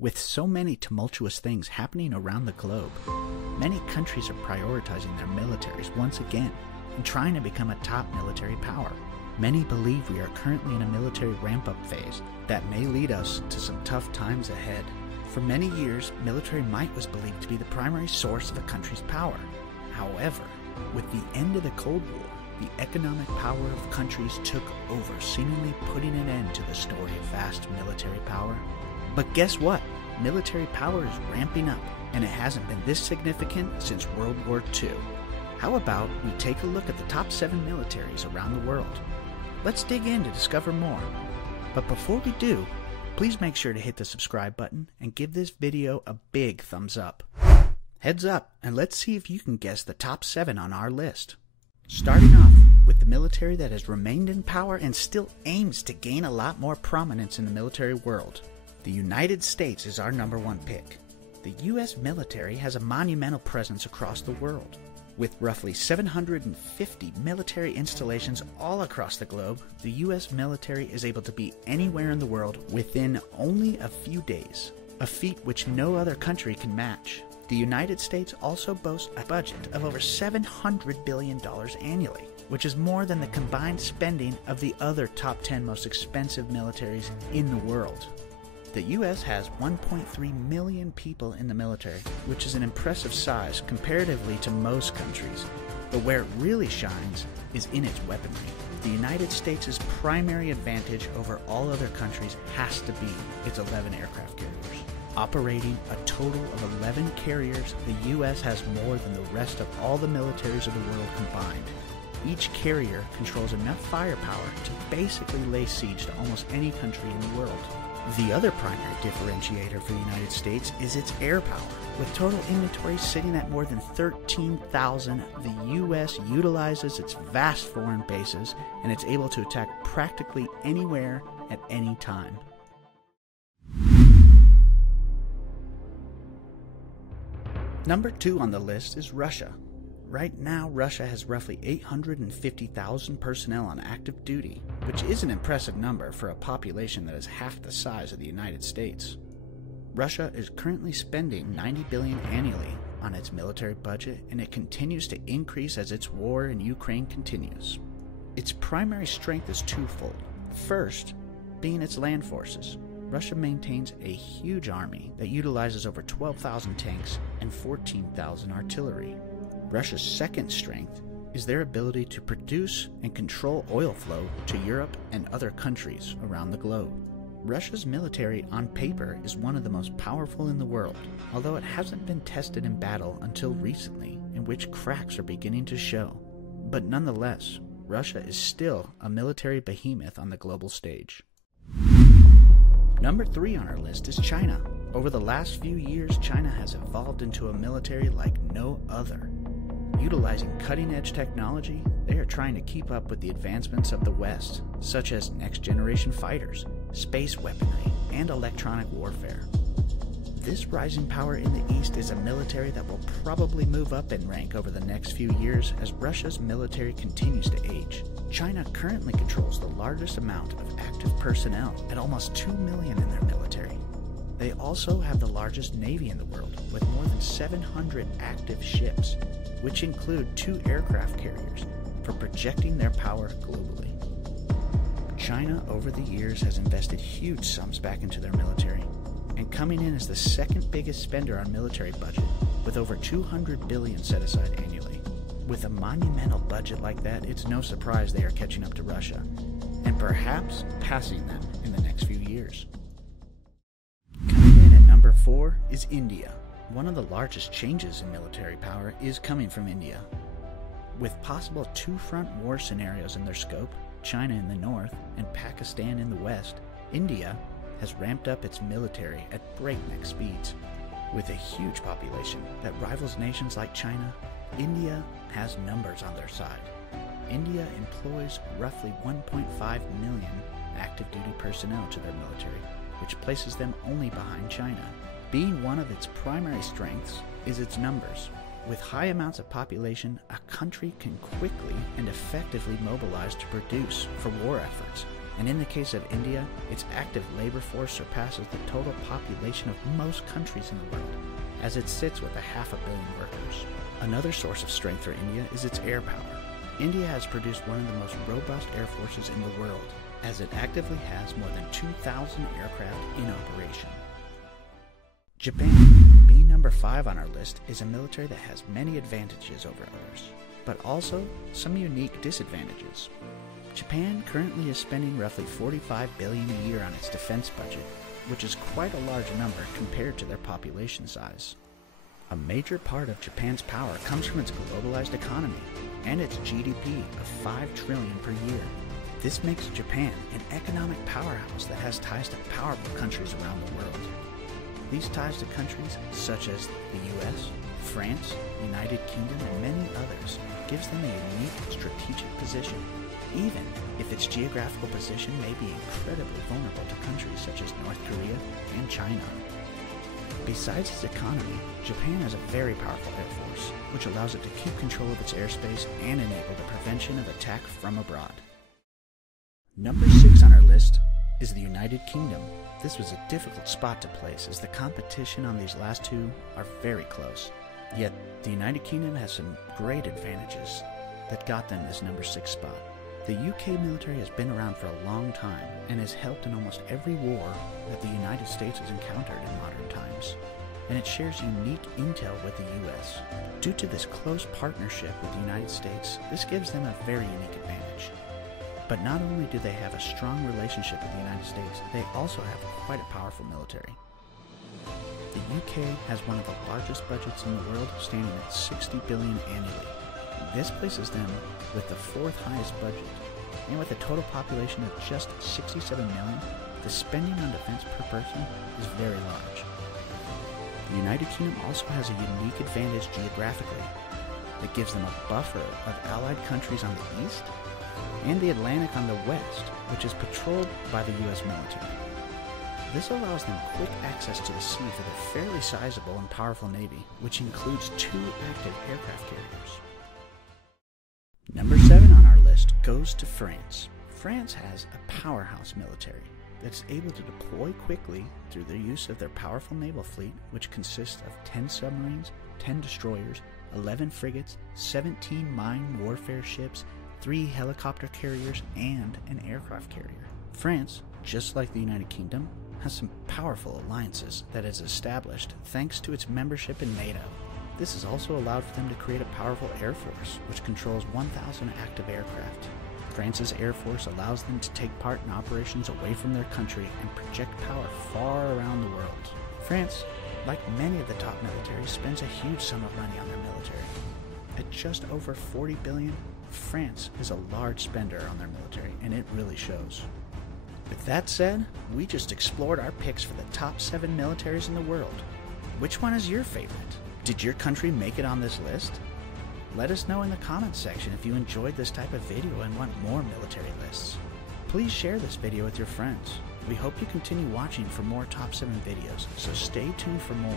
With so many tumultuous things happening around the globe, many countries are prioritizing their militaries once again and trying to become a top military power. Many believe we are currently in a military ramp-up phase that may lead us to some tough times ahead. For many years, military might was believed to be the primary source of a country's power. However, with the end of the Cold War, the economic power of countries took over, seemingly putting an end to the story of vast military power. But guess what? Military power is ramping up, and it hasn't been this significant since World War II. How about we take a look at the top 7 militaries around the world? Let's dig in to discover more. But before we do, please make sure to hit the subscribe button and give this video a big thumbs up. Heads up, and let's see if you can guess the top 7 on our list. Starting off with the military that has remained in power and still aims to gain a lot more prominence in the military world. The United States is our #1 pick. The U.S. military has a monumental presence across the world. With roughly 750 military installations all across the globe, the U.S. military is able to be anywhere in the world within only a few days, a feat which no other country can match. The United States also boasts a budget of over $700 billion annually, which is more than the combined spending of the other top 10 most expensive militaries in the world. The U.S. has 1.3 million people in the military, which is an impressive size comparatively to most countries. But where it really shines is in its weaponry. The United States' primary advantage over all other countries has to be its 11 aircraft carriers. Operating a total of 11 carriers, the U.S. has more than the rest of all the militaries of the world combined. Each carrier controls enough firepower to basically lay siege to almost any country in the world. The other primary differentiator for the United States is its air power. With total inventory sitting at more than 13,000, the U.S. utilizes its vast foreign bases, and it's able to attack practically anywhere at any time. Number 2 on the list is Russia. Right now, Russia has roughly 850,000 personnel on active duty, which is an impressive number for a population that is half the size of the United States. Russia is currently spending $90 billion annually on its military budget, and it continues to increase as its war in Ukraine continues. Its primary strength is twofold. First, being its land forces. Russia maintains a huge army that utilizes over 12,000 tanks and 14,000 artillery. Russia's second strength is their ability to produce and control oil flow to Europe and other countries around the globe. Russia's military on paper is one of the most powerful in the world, although it hasn't been tested in battle until recently, in which cracks are beginning to show. But nonetheless, Russia is still a military behemoth on the global stage. Number 3 on our list is China. Over the last few years, China has evolved into a military like no other. Utilizing cutting-edge technology, they are trying to keep up with the advancements of the West, such as next-generation fighters, space weaponry, and electronic warfare. This rising power in the East is a military that will probably move up in rank over the next few years as Russia's military continues to age. China currently controls the largest amount of active personnel at almost 2 million in their military. They also have the largest navy in the world, with more than 700 active ships, which include 2 aircraft carriers, for projecting their power globally. China, over the years, has invested huge sums back into their military, and coming in as the second biggest spender on military budget, with over $200 billion set aside annually. With a monumental budget like that, it's no surprise they are catching up to Russia, and perhaps passing them in the next few years. Coming in at number 4 is India. One of the largest changes in military power is coming from India. With possible 2-front war scenarios in their scope, China in the north and Pakistan in the west, India has ramped up its military at breakneck speeds. With a huge population that rivals nations like China, India has numbers on their side. India employs roughly 1.5 million active duty personnel to their military, which places them only behind China. Being one of its primary strengths is its numbers. With high amounts of population, a country can quickly and effectively mobilize to produce for war efforts, And in the case of India, its active labor force surpasses the total population of most countries in the world, as it sits with 500 million workers. Another source of strength for India is its air power. India has produced one of the most robust air forces in the world, as it actively has more than 2,000 aircraft in operation. Japan, being number 5 on our list, is a military that has many advantages over others, but also some unique disadvantages. Japan currently is spending roughly $45 billion a year on its defense budget, which is quite a large number compared to their population size. A major part of Japan's power comes from its globalized economy and its GDP of $5 trillion per year. This makes Japan an economic powerhouse that has ties to powerful countries around the world. These ties to countries such as the US, France, United Kingdom, and many others gives them a unique strategic position, even if its geographical position may be incredibly vulnerable to countries such as North Korea and China. Besides its economy, Japan has a very powerful air force, which allows it to keep control of its airspace and enable the prevention of attack from abroad. Number 6 on our list is the United Kingdom. This was a difficult spot to place as the competition on these last two are very close. Yet, the United Kingdom has some great advantages that got them this number 6 spot. The UK military has been around for a long time and has helped in almost every war that the United States has encountered in modern times, and it shares unique intel with the US. Due to this close partnership with the United States, this gives them a very unique advantage. But not only do they have a strong relationship with the United States, they also have quite a powerful military. The UK has one of the largest budgets in the world, standing at $60 billion annually. This places them with the 4th highest budget, and with a total population of just 67 million, the spending on defense per person is very large. The United Kingdom also has a unique advantage geographically that gives them a buffer of allied countries on the east and the Atlantic on the west, which is patrolled by the US military. This allows them quick access to the sea for their fairly sizable and powerful navy, which includes 2 active aircraft carriers. Number 7 on our list goes to France. France has a powerhouse military that's able to deploy quickly through the use of their powerful naval fleet, which consists of 10 submarines, 10 destroyers, 11 frigates, 17 mine warfare ships, 3 helicopter carriers, and an aircraft carrier. France, just like the United Kingdom, has some powerful alliances that is established thanks to its membership in NATO. This has also allowed for them to create a powerful air force, which controls 1,000 active aircraft. France's air force allows them to take part in operations away from their country and project power far around the world. France, like many of the top militaries, spends a huge sum of money on their military. At just over $40 billion, France is a large spender on their military, and it really shows. With that said, we just explored our picks for the top 7 militaries in the world. Which one is your favorite? Did your country make it on this list? Let us know in the comments section if you enjoyed this type of video and want more military lists. Please share this video with your friends. We hope you continue watching for more top 7 videos, so stay tuned for more.